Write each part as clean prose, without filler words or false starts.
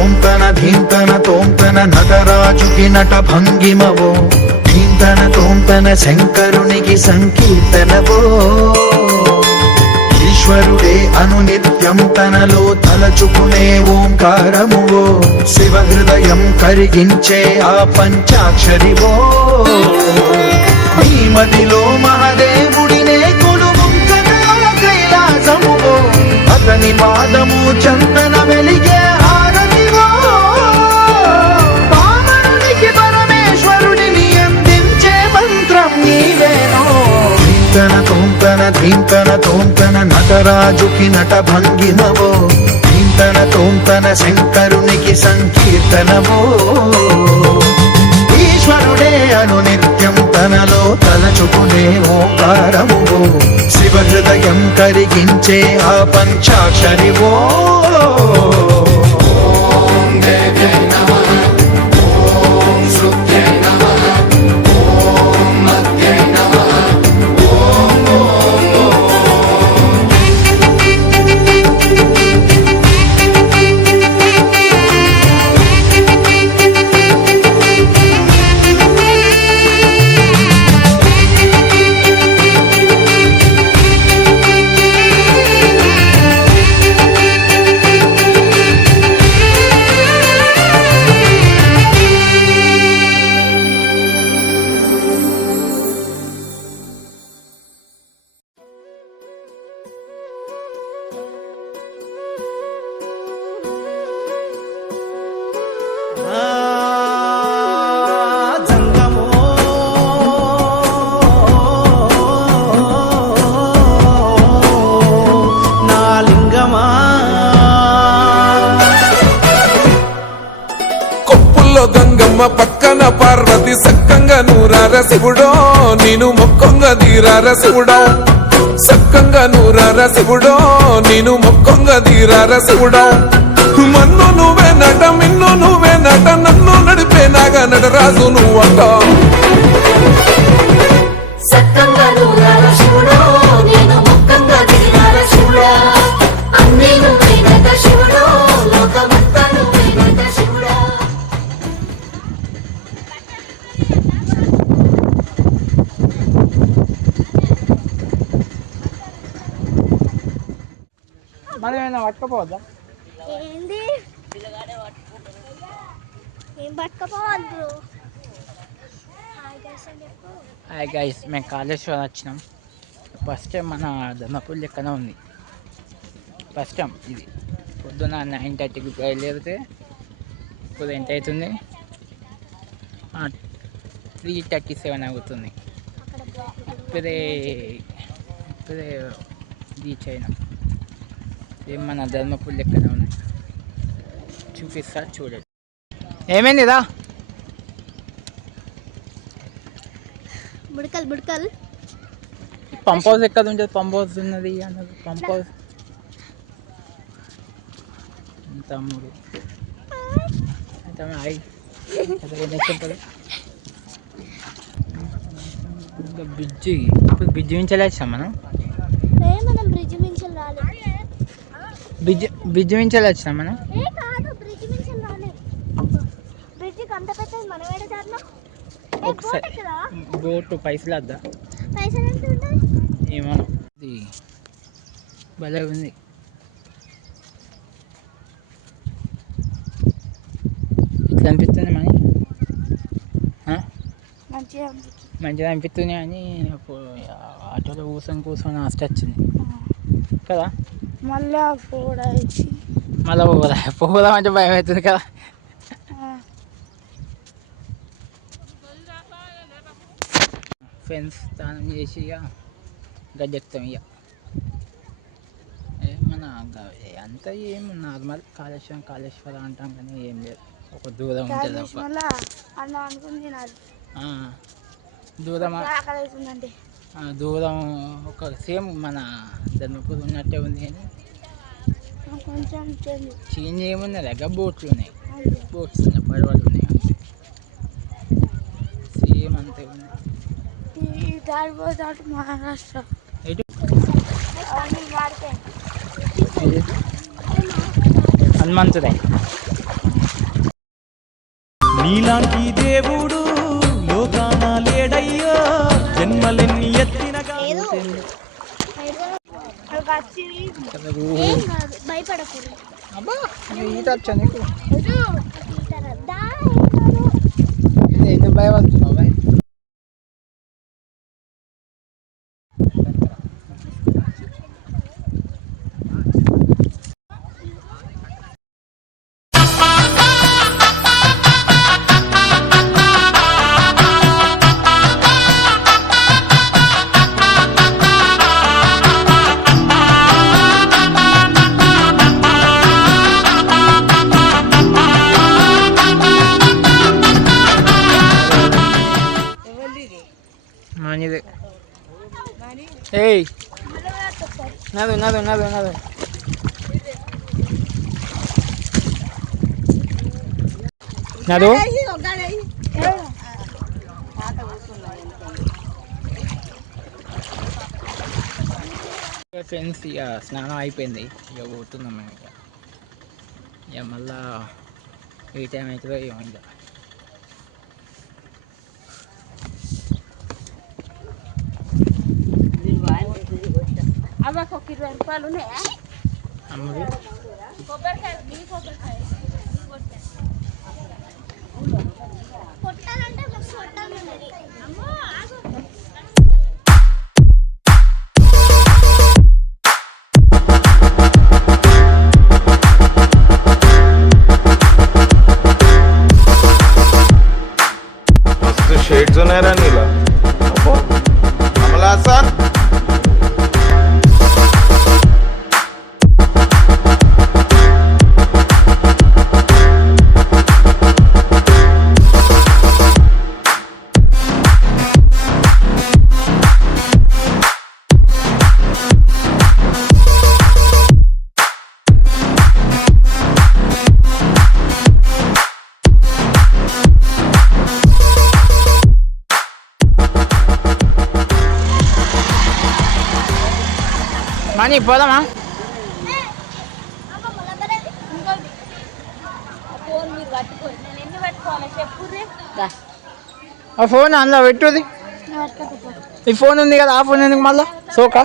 తోంతన ధీంతన తోంతన నటరాజుకి నట భంగిమవో ధీంతన తోంతన శంకరునికి సంకీర్తనవో ఈశ్వరుడే అనునిత్యం తనలో తలచుకునే ఓంకారమువో శివ హృదయం కరిగించే ఆ పంచాక్షరివో నీ మదిలో మహాదేవుడినే కొలువుంకగా కైలాసమువో అతని పాదము చందన వెలిగే హారతివో పామరునికి పరమేశ్వరుడిని అందించే మంత్రం నీవేనో ధీంతన తోంతన ధీంతన తోంతన నటరాజుకి నట భంగిమవో ధీంతన తోంతన శంకరునికి సంకీర్తనవో ఈశ్వరుడే అనునిత్యం తనలో తలచుకునే ఓంకారమువో శివ హృదయం కరిగించే ఆ పంచాక్షరివో గంగమ్మ పక్కన పార్వతి సక్కంగా నూరార శివుడో నేను మొక్కంగా తీరార శివుడో సక్కంగా నూరార శివుడో నేను మొక్కంగా తీరార శివుడో మన్ను నువ్వే నట మిన్ను నువ్వే నట నన్ను నడిపే నాగా నటరాజు నువ్వంట సక్కంగా నూరార శివుడో నేను మొక్కంగా తీరార శివుడా అన్నీ నువ్వే నట శివుడో లోకమంతా నువ్వే నట శివుడా మనం ఏమైనా పట్టుకపోవద్దా? ఏంది ఏం పట్టుకపోవద్దు. హాయ్ గైస్, మేము కాళేశ్వరం వచ్చినాం. ఫస్ట్ టైం మన ధర్మపూర్ లెక్కనే ఉంది. ఫస్ట్ టైం ఇది. పొద్దున 9:30కి బయలుదేరితే ఇప్పుడు ఎంత అవుతుంది? 3:37 అవుతుంది. ఇప్పుడే రీచ్ అయినాం. ఏం మన ధర్మపూర్ లెక్కనే ఉంది. చూపిస్తా చూడండి. ఏమైంది రా? బుడకల్ బుడకల్ పంప్ హౌస్ ఎక్కడ ఉంటుంది? పంప్ హౌస్ ఉన్నది అన్నది. పంప్ హౌస్ తమ్ముడు బ్రిడ్జి. ఇప్పుడు బ్రిడ్జి నుంచి వచ్చాం మనం. మనం బ్రిడ్జ్ మించి రాలేదు. బ్రిడ్జి నుంచి వచ్చినాం మనం. కాదు, బ్రిడ్జ్ మించి రాలేదు. బ్రిడ్జికి అంత పెద్దది మనం ఏడాదిలో ఒకసారి బోటు పైసలు వద్దా? పైసలు ఎంత ఉంటుంది ఏమో. ఇది భలే ఉంది. ఇట్లా అనిపిస్తుంది మనీ. మంచిగా అనిపిస్తుంది అని ఆటోలో కూర్చొని ఆస్తి వచ్చింది కదా. మళ్ళీ పోదాం అంటే భయం అవుతుంది కదా. ఫ్రెండ్స్ స్నానం చేసి ఇక గడ్డెక్కుతాం. ఇక మన అంతా ఏం నార్మల్ కాళేశ్వరం అంటాం కానీ ఏం లేదు. ఒక దూరం ఉంటుంది. దూరం ఒక సేమ్ మన ధర్మపూర్ ఉన్నట్టే ఉంది కానీ కొంచెం చేంజ్ ఏమున్నది. దగ్గర బోట్లు ఉన్నాయి, బోట్స్ ఉన్నాయి, పడవలు ఉన్నాయి, అంతే. సేమ్ అంతే ఉన్నాయి. మహారాష్ట్ర హనుమంతుడే. నీలాంటి దేవుడు లోకాన లేడయ్యో జన్మలెన్ని ఎత్తినగా లేదు అక్కడికి వచ్చి ఏం కాదు భయపడకూడదు అబ్బా ఈత వచ్చా నీకు దా ఎందుకు భయపడుతున్నావు భయ్ మనీదే ఏయ్ నదు నదు నదు నదు నదు ఫ్రెండ్స్ ఇక స్నానం అయిపోయింది ఇక పోతున్నాం మేము ఇక మళ్ళా ఏ టైం అవుతుందో ఏమో ఇంకా అవ్వకు ఒక 20 రూపాయలు ఉన్నాయా అమ్మది కొబ్బరికాయ కొట్టాలంటే ఫస్ట్ కొట్టాలన్నది అమ్మో ఆగు मस्त शेड्स नाही राणीला आम्हाला असा మనీ పోదామా ఫోన్ మీరు పట్టుకోండి నేను ఎన్ని పట్టుకోవాలి చెప్పుర్రి ఆ ఫోన్ అందులో పెట్టుది ఈ ఫోన్ ఉంది కదా ఆ ఫోన్ ఎందుకు మళ్ళా సోకా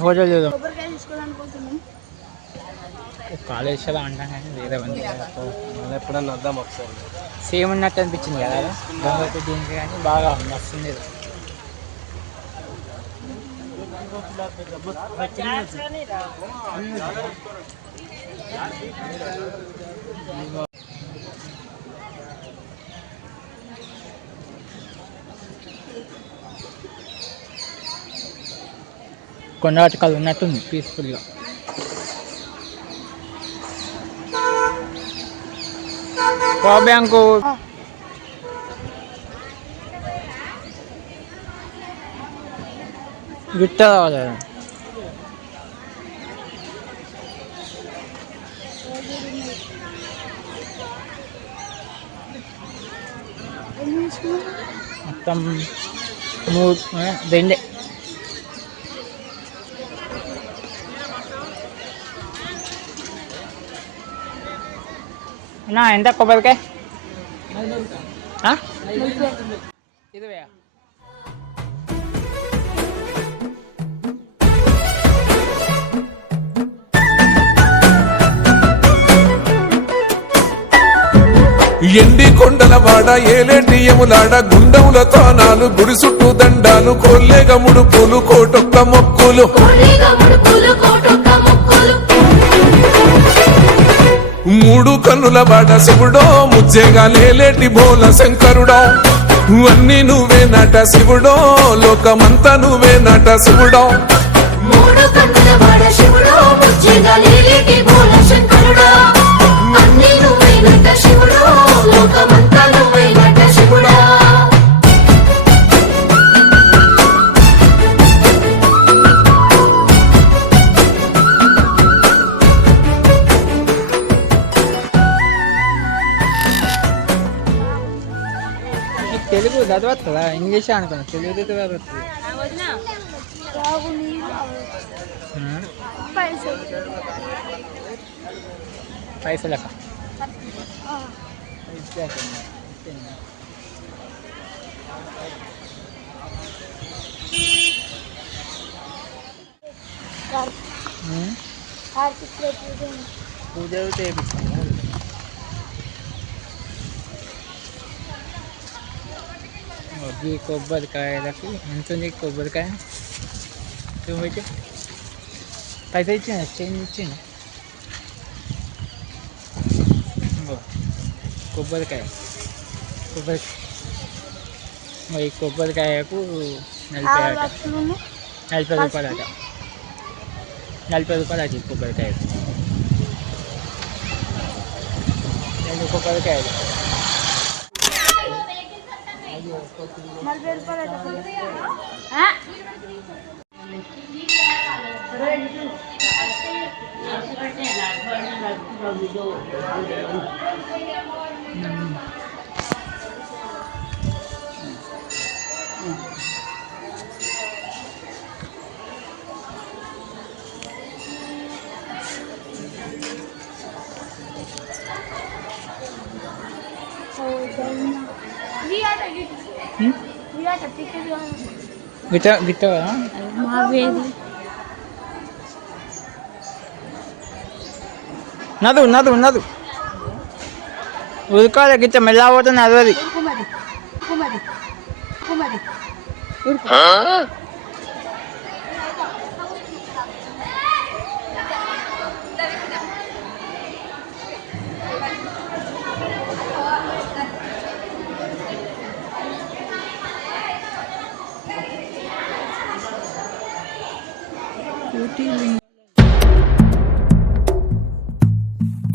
ఫోటో చూద్దాం కొబ్బరికాయ తీసుకోవాలనుకుంటున్నాం కాలేజ్ కదా అంటాం కానీ వేరే ఉంది ఎప్పుడన్నా వద్దాం ఒకసారి సేమ్ ఉన్నట్టు అనిపించింది కదా గంగకు దీనికి కానీ బాగా వస్తుంది కొండవాటికాలు ఉన్నట్టుంది పీస్ఫుల్గా పవర్ బ్యాంకు గిట్ట రావాలి మొత్తం రెండే అన్నా ఎంత కొబ్బరికాయ ఇదివే ఎండి కొండల వాడ ఏలేటి యములాడ గుండముల తానాలు గుడి చుట్టూ దండాలు కోల్లేగ ముడుపులు కోటొక్క మొక్కులు మూడు కన్నుల వాడ శివుడో ముజ్జేగా లేలేటి బోల శంకరుడో అన్ని నువ్వే నట శివుడో లోకమంతా నువ్వే నట శివుడో మూడు కన్నుల వాడ శివుడో ముజ్జేగా లేలేటి బోల శంకరుడో అన్ని నువ్వే నట శివుడో లోకమంతా నువ్వే నట శివుడా తెలుగు చదవస్తుందా ఇంగ్లీష్ అనుకున్నా తెలుగు చదవస్తుంది తాగు నీళ్ళు పైసలు పైసలక కార్తీక పూజలు చేయించాము. ఈ కొబ్బరికాయలకి ఎంత ఉంది కొబ్బరికాయ చూపించి పైసలు ఇచ్చిన చేంజ్ ఇచ్చిన కొబ్బరికాయ ఈ కొబ్బరికాయకు 40 రూపాయలు అట 40 రూపాయలు అట కొబ్బరికాయకు 2 కొబ్బరికాయలు 40 రూపాయలు గిట్ట నదు ఉరకాలి గిట్ట మెల్ల పోతుంది అది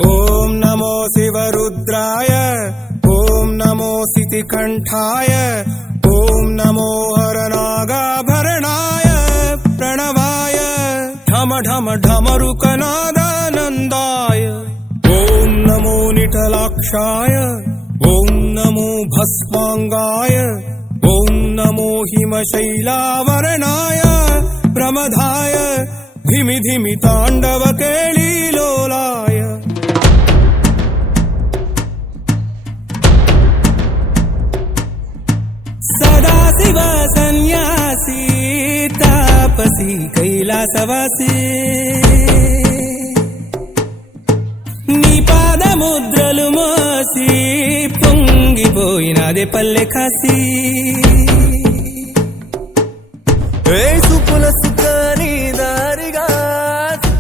ఓం నమో శివరుద్రాయ ఓం నమో సితికంఠాయ ఓం నమో హరనాగాభరణాయ ప్రణవాయ ఢమ ఢమ ఢమరుకనాదానందాయ ఓం నమో నిటలాక్షాయ ఓం నమో భస్మాంగాయ ఓం నమో హిమశైలావరణాయ ప్రమదాయ ధిమి ధిమి తాండవ కేళీలోలాయ సదాశివ సన్యాసి తాపసి కైలాసవాసి నీ పాదముద్రలు మోసి పొంగిపోయినదే పల్లె కాసి సుపుల సుఖని దారిగా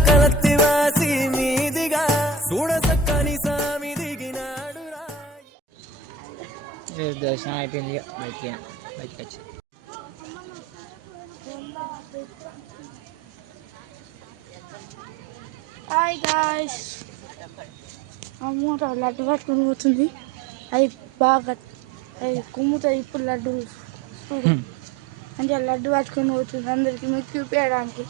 కలత్తివాసి మీదిగా చూడసక్కని సామి దిగినాడు దర్శనం అయిపోయింది బయటికి వచ్చి హాయ్ గాయ్స్ అమ్మో లడ్డు పట్టుకొని పోతుంది అది బాగా అది కుమ్ముతుంది ఇప్పుడు లడ్డు అంటే లడ్డు పట్టుకొని పోతుంది అందరికి మీకు చూపించడానికి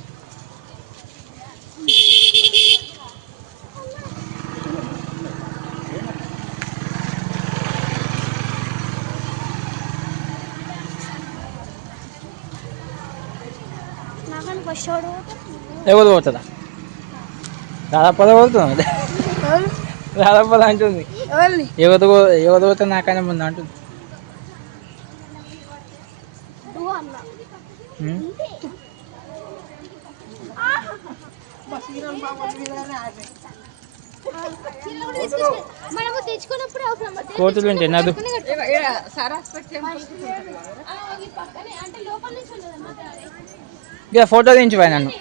ఎవరు పోతుందా దాదాపు పోతుంది దాదాపు అంటుంది ఎవరు పోతే నాకనే ముందు అంటుంది కోతులు ఉంటాయి నదు ఇక ఫోటో దించిపోయి నన్ను